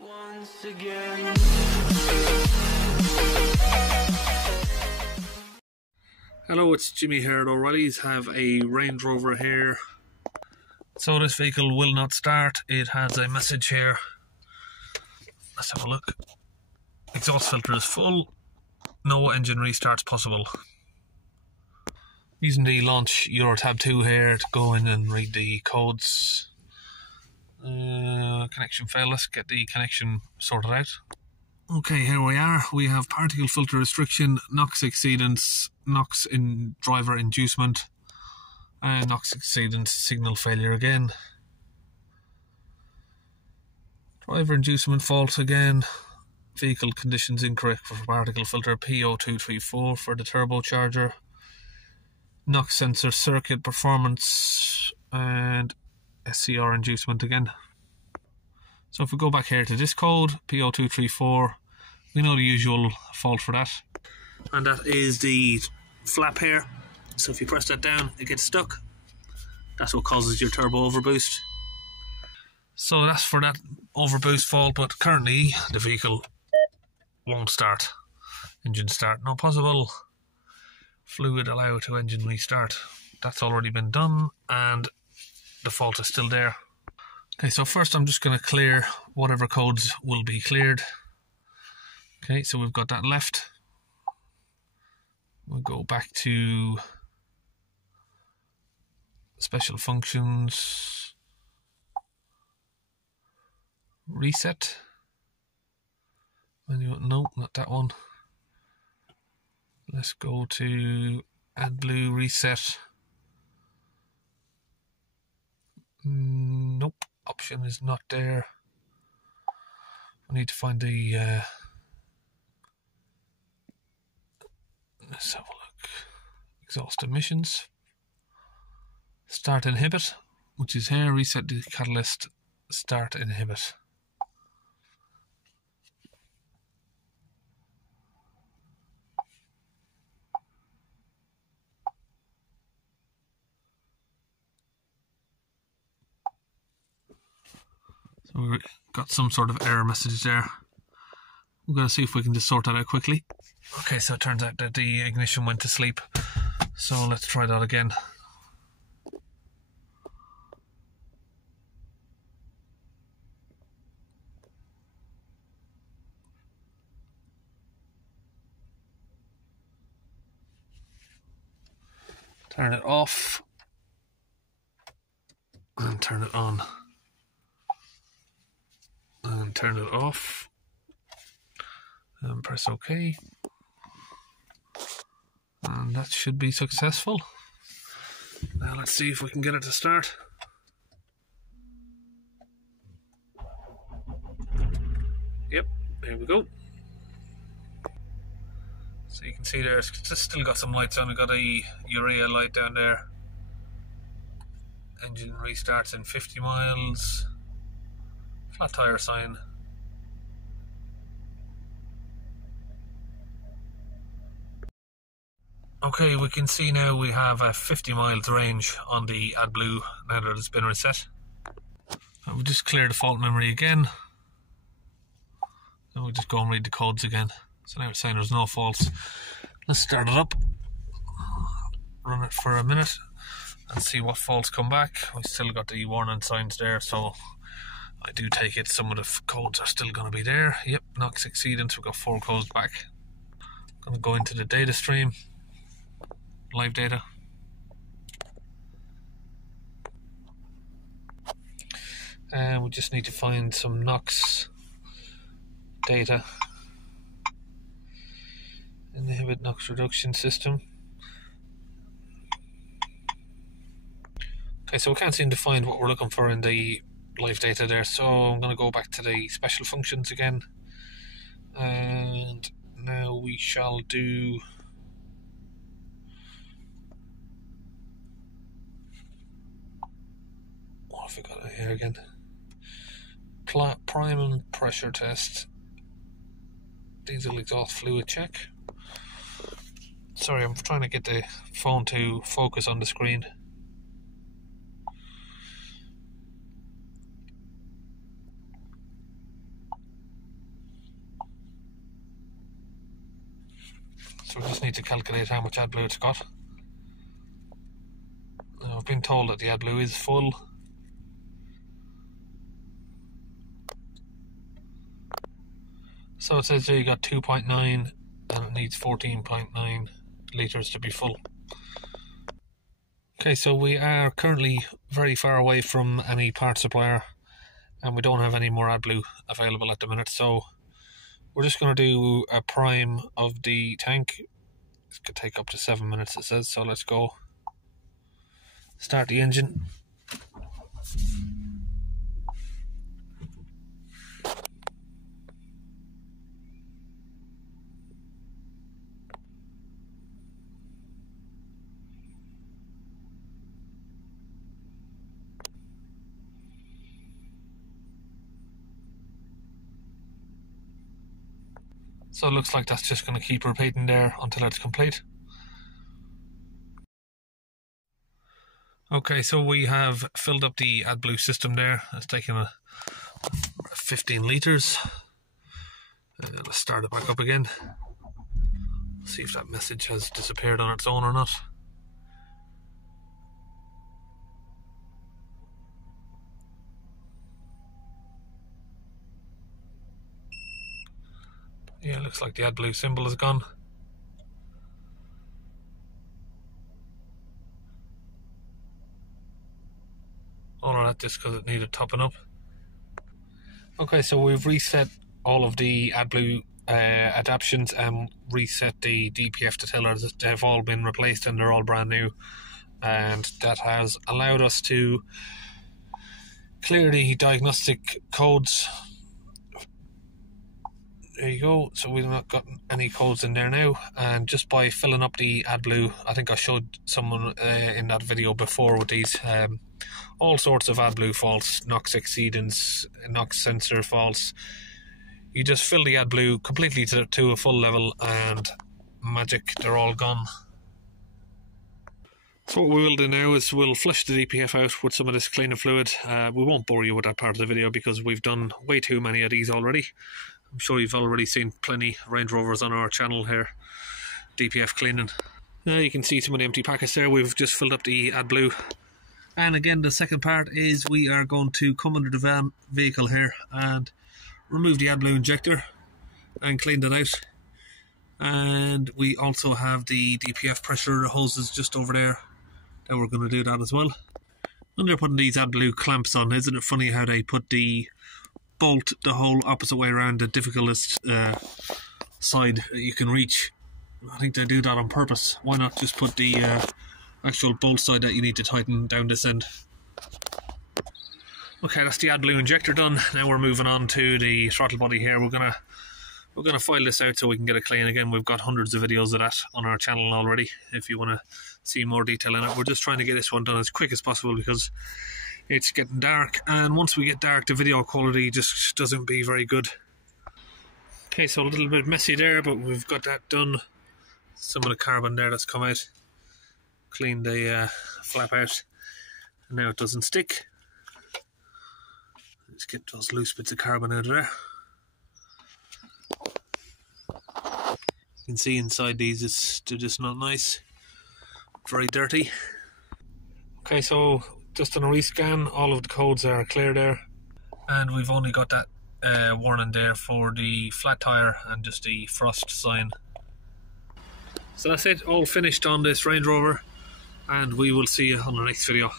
Once again. Hello, it's Jimmy here at O'Reilly's. Have a Range Rover here. So this vehicle will not start. It has a message here. Let's have a look. Exhaust filter is full. No engine restarts possible. Using the Launch Euro tab 2 here to go in and read the codes. Connection failed. Let's get the connection sorted out. Okay, here we are. We have particle filter restriction, NOX Exceedance, NOX in driver inducement, and NOX Exceedance signal failure again. Driver inducement fault again. Vehicle conditions incorrect for particle filter P2BAF-00 for the turbocharger. NOX sensor circuit performance and SCR inducement again. So if we go back here to this code, P2BAF-0234, we know the usual fault for that. And that is the flap here. So if you press that down, it gets stuck. That's what causes your turbo overboost. So that's for that overboost fault, but currently the vehicle won't start. Engine start not possible. Fluid allow to engine restart. That's already been done, and the fault is still there. Okay, so first I'm just going to clear whatever codes will be cleared. Okay, so we've got that left. We'll go back to special functions, reset. No, not that one. Let's go to adblue reset. Nope, option is not there. I need to find the let's have a look. Exhaust emissions. Start inhibit, which is here. Reset the catalyst. Start inhibit. So we've got some sort of error message there. We're going to see if we can just sort that out quickly. Okay, so it turns out that the ignition went to sleep. So let's try that again. Turn it off. And turn it on. And turn it off. And press OK. And that should be successful. Now let's see if we can get it to start. Yep, there we go. So you can see there, it's still got some lights on. We've got a urea light down there. Engine restarts in 50 miles. Flat tire sign. Okay, we can see now we have a 50 miles range on the adblue now that it's been reset. And we'll just clear the fault memory again. And we'll just go and read the codes again. So now it's saying there's no faults. Let's start it up. Run it for a minute and see what faults come back. We still got the warning signs there, so I do take it some of the codes are still going to be there. Yep, NOX Exceedance, we've got 4 codes back. I'm going to go into the data stream. Live data. And we just need to find some NOX data. Inhibit NOX reduction system. Okay, so we can't seem to find what we're looking for in the live data there, so I'm going to go back to the special functions again. And now we shall do what have we got here again? Prime and pressure test. Diesel exhaust fluid check. Sorry, I'm trying to get the phone to focus on the screen. So we just need to calculate how much AdBlue it's got. Now, I've been told that the AdBlue is full. So it says there you got 2.9 and it needs 14.9 litres to be full. Okay, so we are currently very far away from any part supplier and we don't have any more AdBlue available at the minute, so we're just going to do a prime of the tank. This could take up to 7 minutes, it says, so let's go. Start the engine. So it looks like that's just going to keep repeating there until it's complete. Okay, so we have filled up the AdBlue system there. It's taken a 15 litres. Let's start it back up again. See if that message has disappeared on its own or not. Yeah, it looks like the adblue symbol is gone. All of that just because it needed topping up. Okay, so we've reset all of the adblue adaptions and reset the DPF detillers. They've all been replaced and they're all brand new. And that has allowed us to clear the diagnostic codes. There you go, so we've not got any codes in there now, and just by filling up the AdBlue, I think I showed someone in that video before with these, all sorts of AdBlue faults, NOX Exceedance, NOX sensor faults. You just fill the AdBlue completely to a full level and magic, they're all gone. So what we will do now is we'll flush the DPF out with some of this cleaning fluid. We won't bore you with that part of the video because we've done way too many of these already. I'm sure you've already seen plenty Range Rovers on our channel here, DPF cleaning. Now you can see some of the empty packets there. We've just filled up the AdBlue. And again, the second part is we are going to come under the vehicle here and remove the AdBlue injector and clean that out. And we also have the DPF pressure hoses just over there. Now we're going to do that as well. And they're putting these AdBlue clamps on. Isn't it funny how they put the bolt the whole opposite way around, the difficultest side that you can reach? I think they do that on purpose. Why not just put the actual bolt side that you need to tighten down this end? Okay, that's the AdBlue injector done. Now we're moving on to the throttle body here. We're gonna file this out so we can get it clean again. We've got hundreds of videos of that on our channel already if you want to see more detail in it. We're just trying to get this one done as quick as possible because it's getting dark, and once we get dark the video quality just doesn't be very good. Okay, so a little bit messy there, but we've got that done. Some of the carbon there that's come out. Cleaned the flap out, and now it doesn't stick. Let's get those loose bits of carbon out of there. You can see inside these they're just not nice. Very dirty. Okay, so just on a rescan, all of the codes are clear there, and we've only got that warning there for the flat tire and just the frost sign. So that's it, all finished on this Range Rover, and we will see you on the next video.